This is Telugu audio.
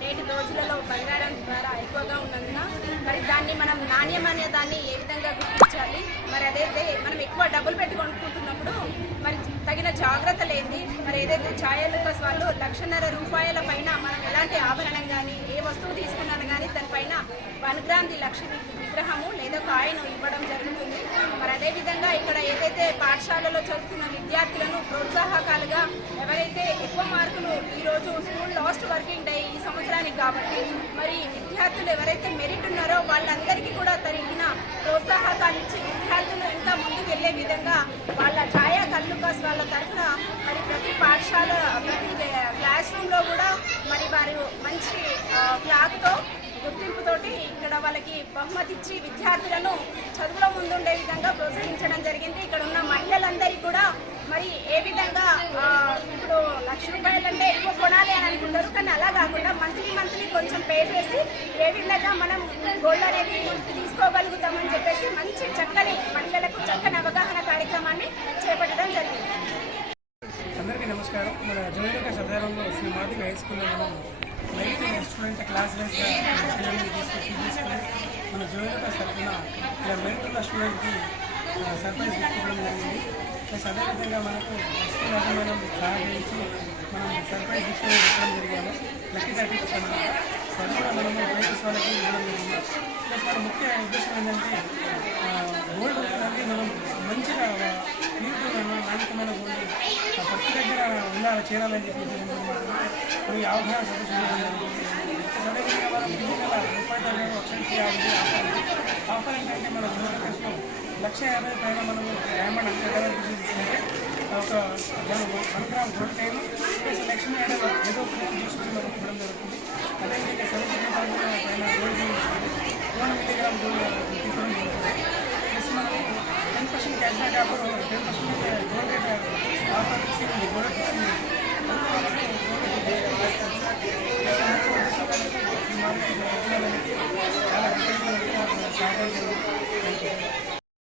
నేటి రోజులలో బంగారం ద్వారా ఎక్కువగా ఉన్నందున మరి దాన్ని మనం నాణ్యం అనే దాన్ని ఏ విధంగా గుర్తించాలి, మరి అదైతే మనం ఎక్కువ డబ్బులు పెట్టి కొనుక్కుంటున్నప్పుడు మరి తగిన జాగ్రత్త లేని మరి ఏదైతే ఛాయా లూకాస్ వాళ్ళు ₹1,50,000 పైన మనం ఎలాంటి ఆభరణం కానీ ఏ వస్తువు తీసుకున్నాను కానీ దానిపైన 1 గ్రామ్ లక్ష్మీ విగ్రహము లేదా కాయిన్ ఇవ్వడం జరుగుతుంది. మరి అదేవిధంగా ఇక్కడ ఏదైతే పాఠశాలలో చదువుతున్న విద్యార్థులను ప్రోత్సాహకాలుగా ఎవరైతే ఎక్కువ మార్కులు ఈరోజు స్కూల్ లాస్ట్ వర్కింగ్ డే ఈ సంవత్సరానికి కాబట్టి మరి విద్యార్థులు ఎవరైతే మెరిట్ ఉన్నారో వాళ్ళందరికీ కూడా తగిన ప్రోత్సాహకాలు ఇచ్చి విద్యార్థులు ఇంకా ముందుకు వెళ్ళే విధంగా వాళ్ళ ఛాయా లూకాస్ వాళ్ళ తరఫున మరి ప్రతి పాఠశాల ప్రతి క్లాస్ రూమ్లో కూడా మరి వారు మంచి క్లాత్తో గుర్తింపుతోటి ఇక్కడ వాళ్ళకి బహుమతి ఇచ్చి విద్యార్థులను చదువులో ముందుండే విధంగా ప్రోత్సహించడం జరిగింది. ఇక్కడ ఉన్న మహిళలందరికీ కూడా మరి ఏ విధంగా ఇప్పుడు ₹1,00,000 అంటే ఎక్కువ కొనాలి అని అనుకుంటారు, కానీ అలా కాకుండా మంత్లీ కొంచెం పే చేసి ఏ విధంగా మనం గోల్డ్ అనేది తీసుకోగలుగుతామని చెప్పేసి మంచి చక్కని మహిళలకు చక్కని అవగాహన కార్యక్రమాన్ని చేపట్టడం జరిగింది. అందరికీ నమస్కారం. మన జోయిక సదారంలో శ్రీ మాదిగ హై స్కూల్లో మనం నైట్ స్టూడెంట్ క్లాస్ వైజ్గా పిల్లల్ని తీసుకొని మన జోయిక తరఫున ఇలా మెరిట్ ఉన్న స్టూడెంట్కి సర్ప్రైజ్ గిఫ్ట్ ఇవ్వడం జరిగింది. ప్లస్ అదేవిధంగా మనకు స్కూల్ అభిమానం సహకరించి మనం సర్ప్రైజ్ గిఫ్ట్ ఇవ్వడం జరిగాము. లక్కీ సర్టిఫికెట్ అన్నమాట. అది కూడా మనము ప్రైజెస్ వాళ్ళకి ఇవ్వడం జరిగింది. ప్లస్ మన ముఖ్య ఉద్దేశం ఏంటంటే గోల్డ్ అనేది మనం మంచిగా నాణ్యతమైన గోల్డ్ ప్రతి దగ్గర ఉండాలి, చేరాలని చెప్పి కొన్ని అవగాహన సదస్సులు అదేవిధంగా మనం ₹1,50,000 ఆఫర్ ఏంటంటే మన జోయికస్లో ₹1,50,000 పైన మనము డైమండ్ అంటే తీసుకుంటే ఒక 1 gram gold chain plus Lakshmi Idol ఏదో తీసుకుని మనకు ఇవ్వడం జరుగుతుంది. అదేవిధంగా 75,000 పైన గోల్డ్ తీసుకుంటే 200 మిల్లీగ్రామ్ గోల్డ్ తీసుకోవడం జరుగుతుంది. ప్లస్ మనకు 10% క్యాష్ బ్యాక్ ఆఫర్